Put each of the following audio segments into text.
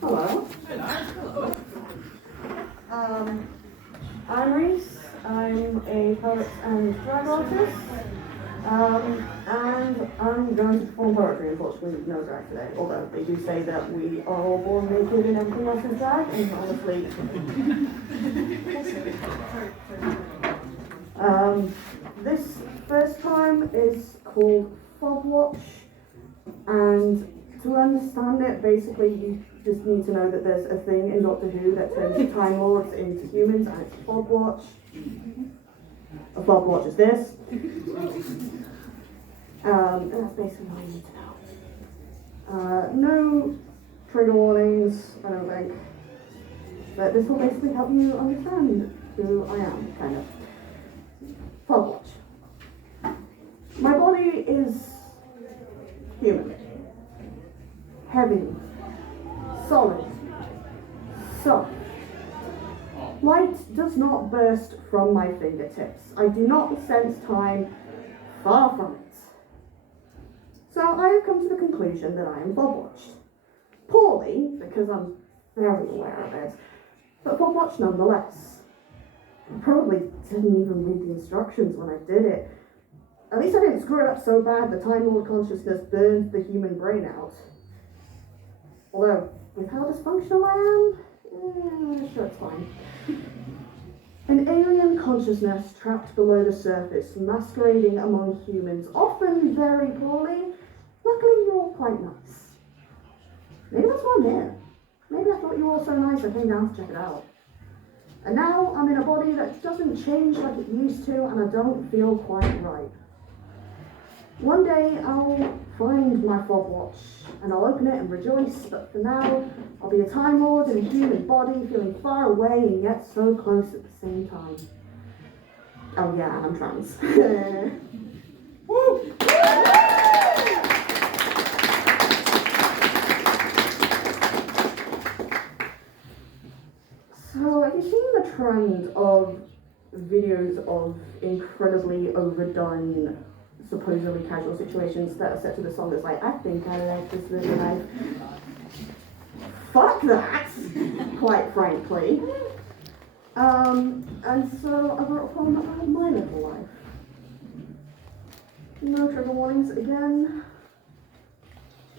Hello. I'm Reece. I'm a poet and drag artist. And I'm going to perform poetry, unfortunately, no drag today. Although they do say that we are all born naked and everything else is drag, and honestly. This first time is called Fog Watch, and to understand it, basically you just need to know that there's a thing in Doctor Who that turns Time Lords into humans, and it's Fog Watch. A Fog Watch is this. And that's basically all you need to know. No trigger warnings, I don't think. But this will basically help you understand who I am, kind of. Fog Watch. My body is human. Heavy. Solid. Soft. Light does not burst from my fingertips. I do not sense time, far from it. So I have come to the conclusion that I am fog watched. Poorly, because I'm very aware of it, but fog watched nonetheless. I probably didn't even read the instructions when I did it. At least I didn't screw it up so bad the Time Lord consciousness burned the human brain out. Although, with how dysfunctional I am, sure it's fine. An alien consciousness trapped below the surface, masquerading among humans, often very poorly. Luckily, you're all quite nice. Maybe that's why I'm here. Maybe I thought you were all so nice I came down to check it out. And now I'm in a body that doesn't change like it used to, and I don't feel quite right. One day I'll find my fog watch, and I'll open it and rejoice, but for now, I'll be a Time Lord in a human body, feeling far away and yet so close at the same time. Oh yeah, and I'm trans. Woo! So, have you seen the trend of videos of incredibly overdone, supposedly casual situations that are set to the song that's like, I think I like this little life? Fuck that, quite frankly. And so I wrote a poem about my little life. No trigger warnings again.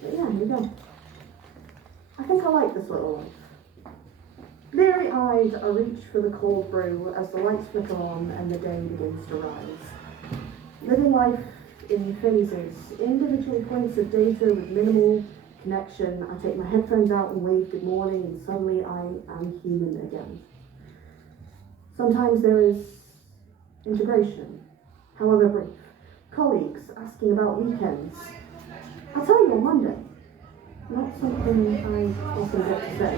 But yeah, here we go. I think I like this little life. Bleary-eyed, I reach for the cold brew as the lights flicker on and the day begins to rise. Living life in phases, individual points of data with minimal connection. I take my headphones out and wave good morning, and suddenly I am human again. Sometimes there is integration, however brief. Colleagues asking about weekends. I'll tell you on Monday. Not something I often get to say.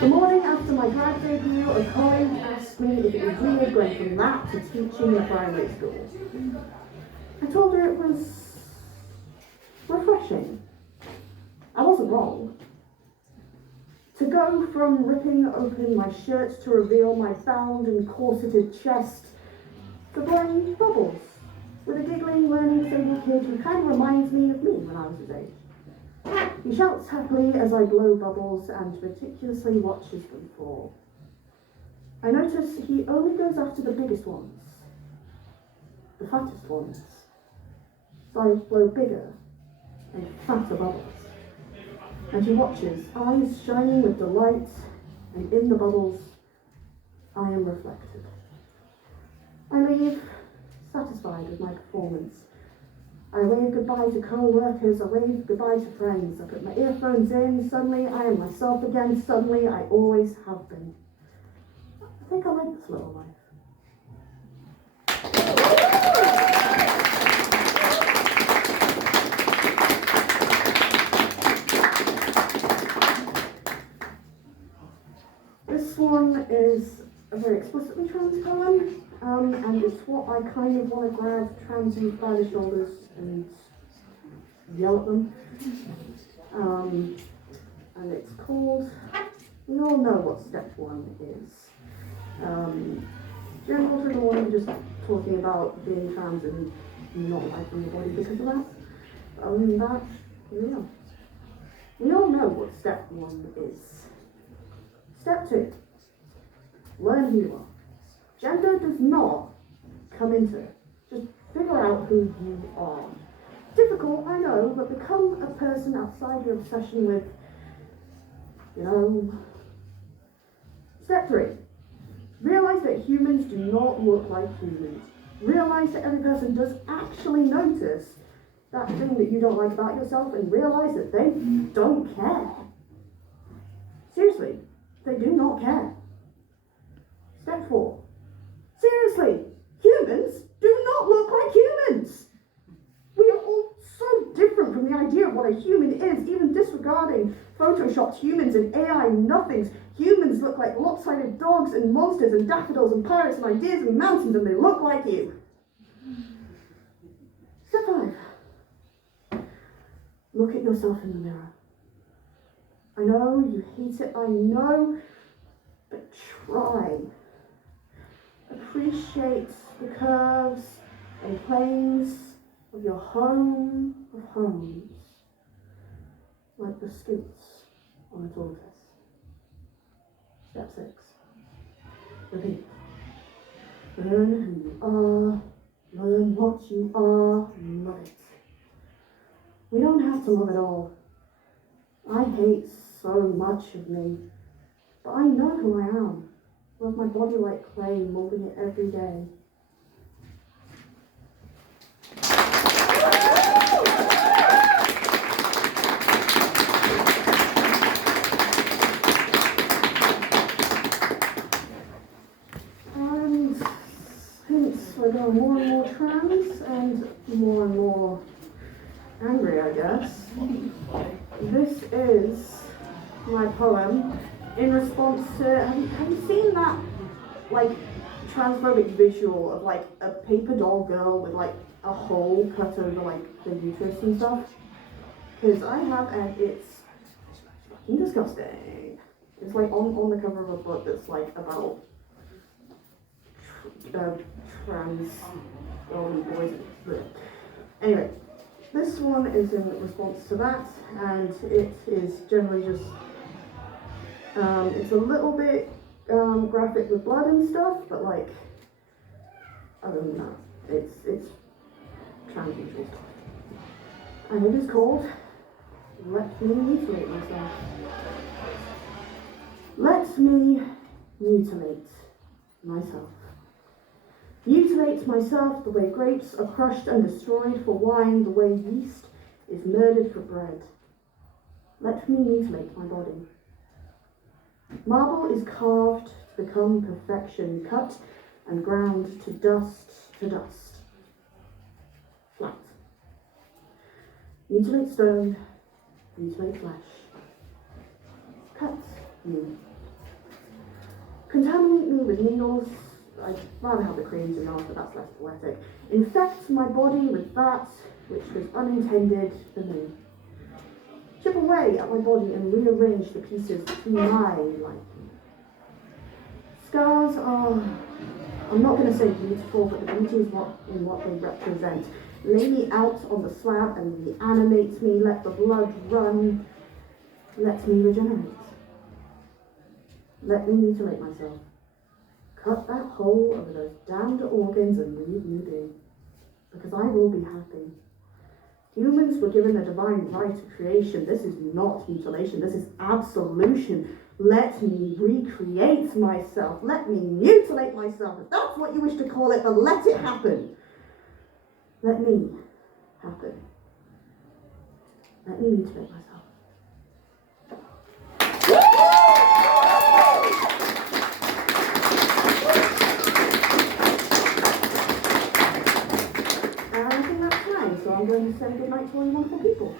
The morning after my grad debut, a colleague asked me if it was weird going from that to teaching in a primary school. I told her it was refreshing. I wasn't wrong. To go from ripping open my shirt to reveal my bound and corseted chest, to blowing bubbles with a giggling, learning disabled kid who kind of reminds me of me when I was his age. He shouts happily as I blow bubbles and meticulously watches them fall. I notice he only goes after the biggest ones, the fattest ones. So I blow bigger and fatter bubbles. And he watches, eyes shining with delight, and in the bubbles, I am reflected. I leave, satisfied with my performance. I wave goodbye to co-workers, I wave goodbye to friends. I put my earphones in, suddenly I am myself again, suddenly I always have been. I think I like this little life. This one is a very explicitly trans poem, and it's what I kind of want to grab trans youth by the shoulders and yell at them. And it's called, we all know what step one is. General trigger warning, just talking about being trans and not liking your body because of that. That's real. We all know what step 1 is. Step 2, learn who you are. Gender does not come into it. Just figure out who you are. Difficult, I know, but become a person outside your obsession with, Step 3, realize that humans do not look like humans. Realize that every person does actually notice that thing that you don't like about yourself, and realize that they don't care. Seriously, they do not care. Step 4, seriously, humans do not look like humans. We are all so different from the idea of what a human is, even disregarding photoshopped humans and AI nothings. Humans look like lopsided dogs and monsters and daffodils and pirates and ideas and mountains, and they look like you. Step 5. Look at yourself in the mirror. I know you hate it, I know, but try. Appreciate the curves and planes of your home of homes, like the scoots on a tortoise. Step 6. Repeat. Learn who you are, learn what you are, love it. We don't have to love it all. I hate so much of me, but I know who I am. Love my body like clay, molding it every day. And since we're going more and more trans and more angry, I guess, this is my poem in response to, have you seen that, like, transphobic visual of, like, a paper doll girl with, like, a hole cut over, like, the uterus and stuff? Because I have, and it's fucking disgusting. It's, like, on the cover of a book that's, like, about trans boys. Anyway, this one is in response to that, and it is generally just, it's a little bit graphic with blood and stuff, but like, other than that, it's trans usual stuff. And it is called Let Me Mutilate Myself. Let me mutilate myself. Mutilate myself the way grapes are crushed and destroyed for wine, the way yeast is murdered for bread. Let me mutilate my body. Marble is carved to become perfection, cut and ground to dust, flat. Mutilate stone, mutilate flesh. Cut me. Contaminate me with needles. I'd rather have the creams and not, but that's less poetic. Infect my body with that which was unintended for me. Chip away at my body and rearrange the pieces to my liking. Scars are, I'm not going to say beautiful, but the beauty is in what they represent. Lay me out on the slab and reanimate me. Let the blood run. Let me regenerate. Let me mutilate myself. Cut that hole over those damned organs and leave me be. Because I will be happy. Humans were given the divine right of creation. This is not mutilation. This is absolution. Let me recreate myself. Let me mutilate myself. If that's what you wish to call it, but let it happen. Let me happen. Let me mutilate myself. And I think that's time, so I'm going to say goodnight to all you wonderful people.